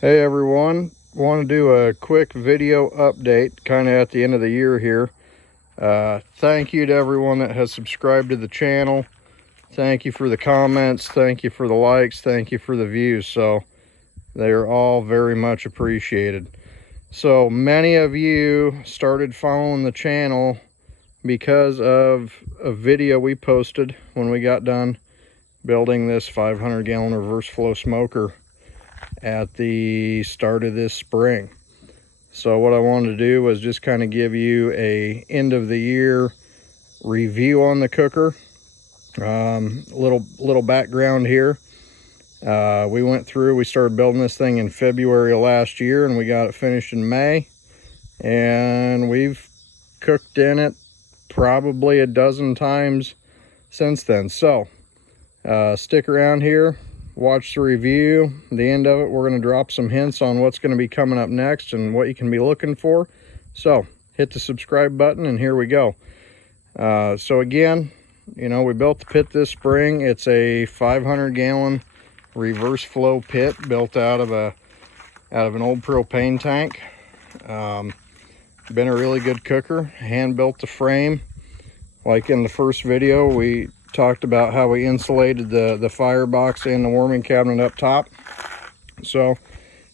Hey everyone, want to do a quick video update kind of at the end of the year here. Thank you to everyone that has subscribed to the channel. Thank you for the comments, thank you for the likes, thank you for the views. So they are all very much appreciated. So many of you started following the channel because of a video we posted when we got done building this 500-gallon reverse flow smoker at the start of this spring. So what I wanted to do was just kind of give you a end of the year review on the cooker. Little background here. We started building this thing in February of last year, and we got it finished in May, and we've cooked in it probably a dozen times since then. So stick around here, watch the review. At the end of it, we're going to drop some hints on what's going to be coming up next and what you can be looking for. So hit the subscribe button, and here we go. So again, we built the pit this spring. It's a 500-gallon reverse flow pit built out of an old propane tank. Been a really good cooker. Hand built the frame. Like in the first video, we talked about how we insulated the firebox and the warming cabinet up top. So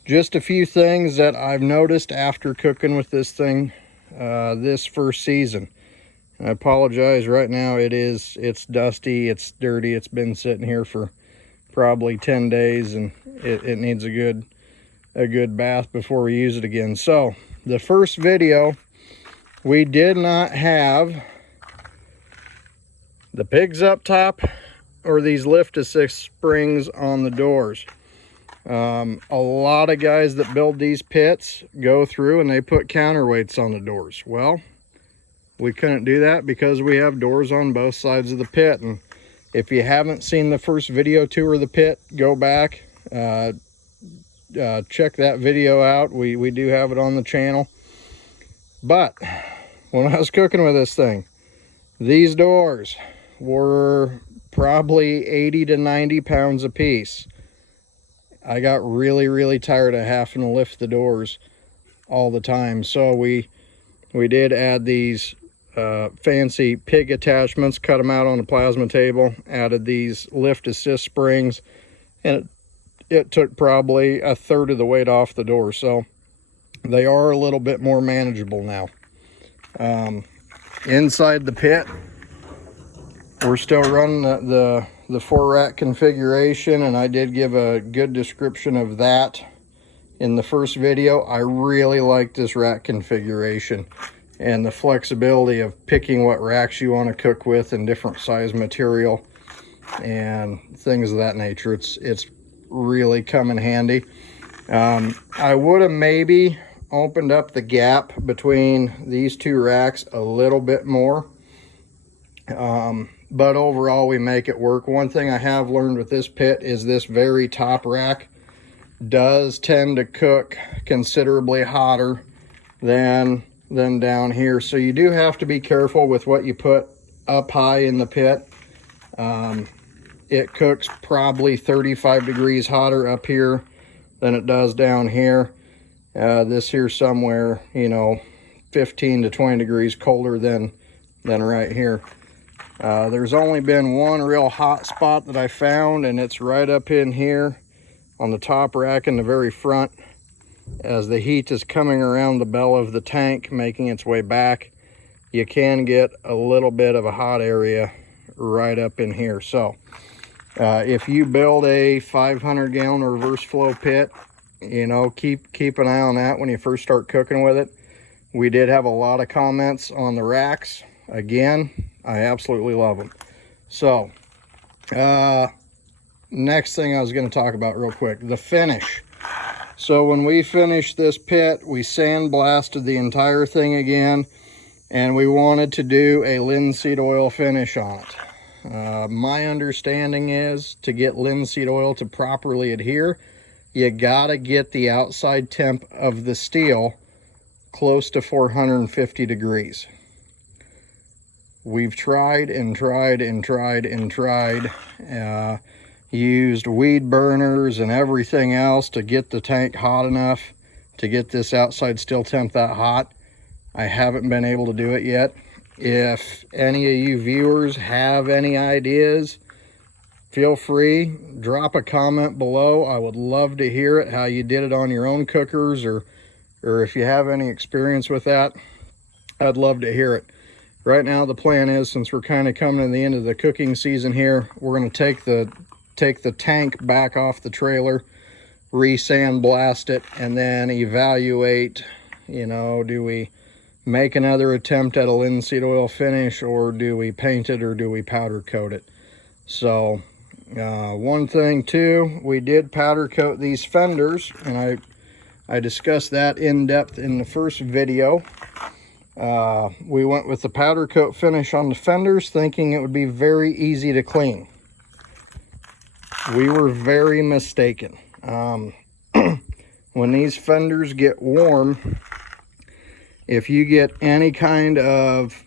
just a few things that I've noticed after cooking with this thing this first season. I apologize, right now it's dusty, it's dirty, it's been sitting here for probably 10 days, and it needs a good bath before we use it again. So the first video, we did not have the pigs up top or these lift assist springs on the doors. A lot of guys that build these pits go through and they put counterweights on the doors. Well, we couldn't do that because we have doors on both sides of the pit. And if you haven't seen the first video tour of the pit, go back, check that video out. We do have it on the channel. But when I was cooking with this thing, these doors were probably 80 to 90 pounds a piece. I got really tired of having to lift the doors all the time. So we did add these fancy pig attachments, cut them out on a plasma table, added these lift assist springs, and it took probably a third of the weight off the door. So they are a little bit more manageable now. Inside the pit, we're still running the 4-rack configuration, and I did give a good description of that in the first video. I really like this rack configuration and the flexibility of picking what racks you want to cook with and different size material and things of that nature. It's really come in handy. I would have maybe opened up the gap between these two racks a little bit more. But overall, we make it work. One thing I have learned with this pit is this very top rack does tend to cook considerably hotter than down here. So you do have to be careful with what you put up high in the pit. It cooks probably 35 degrees hotter up here than it does down here. This here somewhere, 15 to 20 degrees colder than right here. There's only been one real hot spot that I found, and it's right up in here on the top rack in the very front. As the heat is coming around the bell of the tank, making its way back, you can get a little bit of a hot area right up in here. So if you build a 500-gallon reverse flow pit, keep an eye on that when you first start cooking with it. We did have a lot of comments on the racks. Again, I absolutely love them. So next thing I was going to talk about real quick, the finish. So when we finished this pit, we sandblasted the entire thing again, and we wanted to do a linseed oil finish on it. My understanding is to get linseed oil to properly adhere, you gotta get the outside temp of the steel close to 450 degrees. We've tried and tried and tried and tried. used weed burners and everything else to get the tank hot enough to get this outside still temp that hot. I haven't been able to do it yet. If any of you viewers have any ideas, feel free, drop a comment below. I would love to hear it, how you did it on your own cookers, or if you have any experience with that, I'd love to hear it. Right now the plan is, since we're kind of coming to the end of the cooking season here, we're going to take the tank back off the trailer, re-sandblast it, and then evaluate, you know, do we make another attempt at a linseed oil finish, or do we paint it, or do we powder coat it? So one thing too, we did powder coat these fenders, and I discussed that in depth in the first video. We went with the powder coat finish on the fenders, thinking it would be very easy to clean. We were very mistaken. When these fenders get warm, if you get any kind of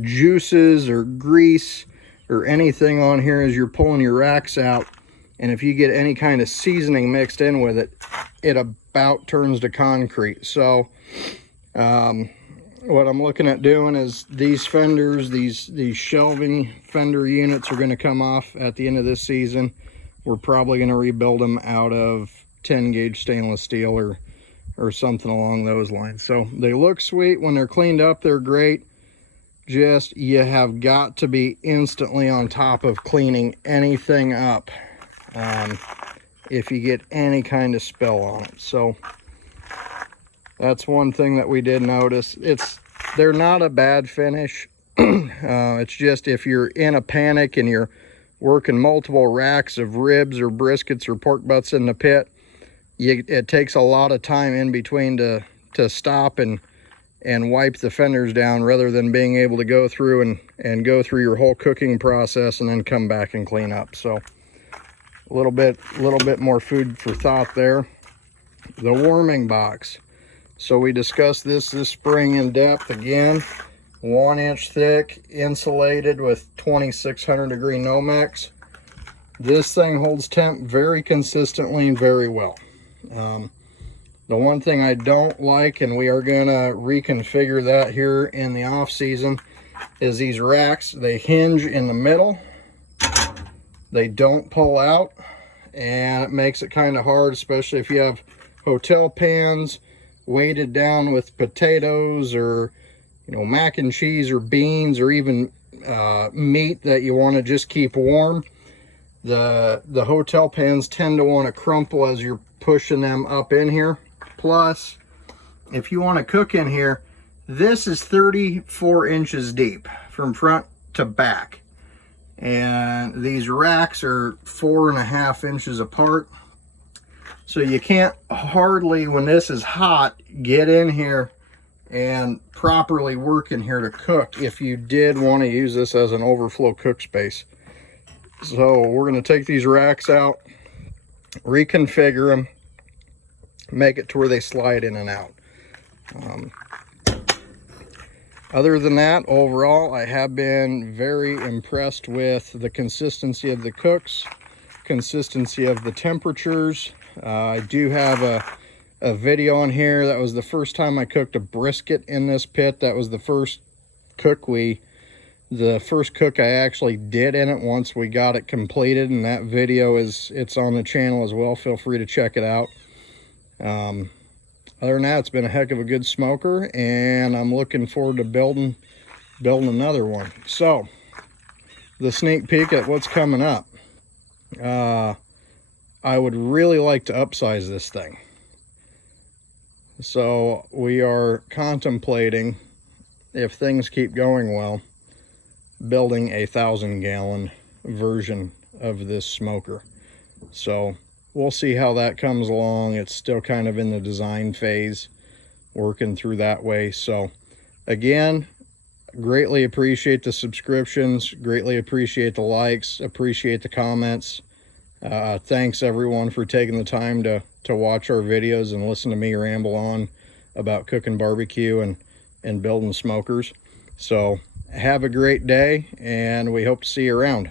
juices or grease or anything on here as you're pulling your racks out, and if you get any kind of seasoning mixed in with it, it about turns to concrete. So what I'm looking at doing is these fenders, these shelving fender units are going to come off at the end of this season. We're probably going to rebuild them out of 10 gauge stainless steel or something along those lines. So they look sweet when they're cleaned up, they're great. Just, you have got to be instantly on top of cleaning anything up if you get any kind of spill on it. So that's one thing that we did notice. They're not a bad finish. It's just, if you're in a panic and you're working multiple racks of ribs or briskets or pork butts in the pit, it takes a lot of time in between to stop and wipe the fenders down, rather than being able to go through and go through your whole cooking process and then come back and clean up. So a little bit more food for thought there. The warming box. So we discussed this spring in depth again. 1 inch thick, insulated with 2600 degree Nomex. This thing holds temp very consistently and very well. The one thing I don't like, and we are gonna reconfigure that here in the off season, is these racks. They hinge in the middle, they don't pull out, and it makes it kind of hard, especially if you have hotel pans weighted down with potatoes, or mac and cheese, or beans, or even meat that you want to just keep warm. The hotel pans tend to want to crumple as you're pushing them up in here. Plus, if you want to cook in here, this is 34 inches deep from front to back, and these racks are 4.5 inches apart. So you can't hardly, when this is hot, get in here and properly work in here to cook if you did want to use this as an overflow cook space. So we're going to take these racks out, reconfigure them, make it to where they slide in and out. Other than that, overall, I have been very impressed with the consistency of the cooks, consistency of the temperatures. I do have a video on here. That was the first time I cooked a brisket in this pit. That was the first cook I actually did in it once we got it completed, and that video it's on the channel as well. Feel free to check it out. Other than that, it's been a heck of a good smoker, and I'm looking forward to building another one. So the sneak peek at what's coming up. I would really like to upsize this thing. So we are contemplating, if things keep going well, building a 1,000-gallon version of this smoker. So we'll see how that comes along. It's still kind of in the design phase, working through that way. So again, greatly appreciate the subscriptions, greatly appreciate the likes, appreciate the comments. Thanks everyone for taking the time to watch our videos and listen to me ramble on about cooking barbecue and building smokers. So have a great day, and we hope to see you around.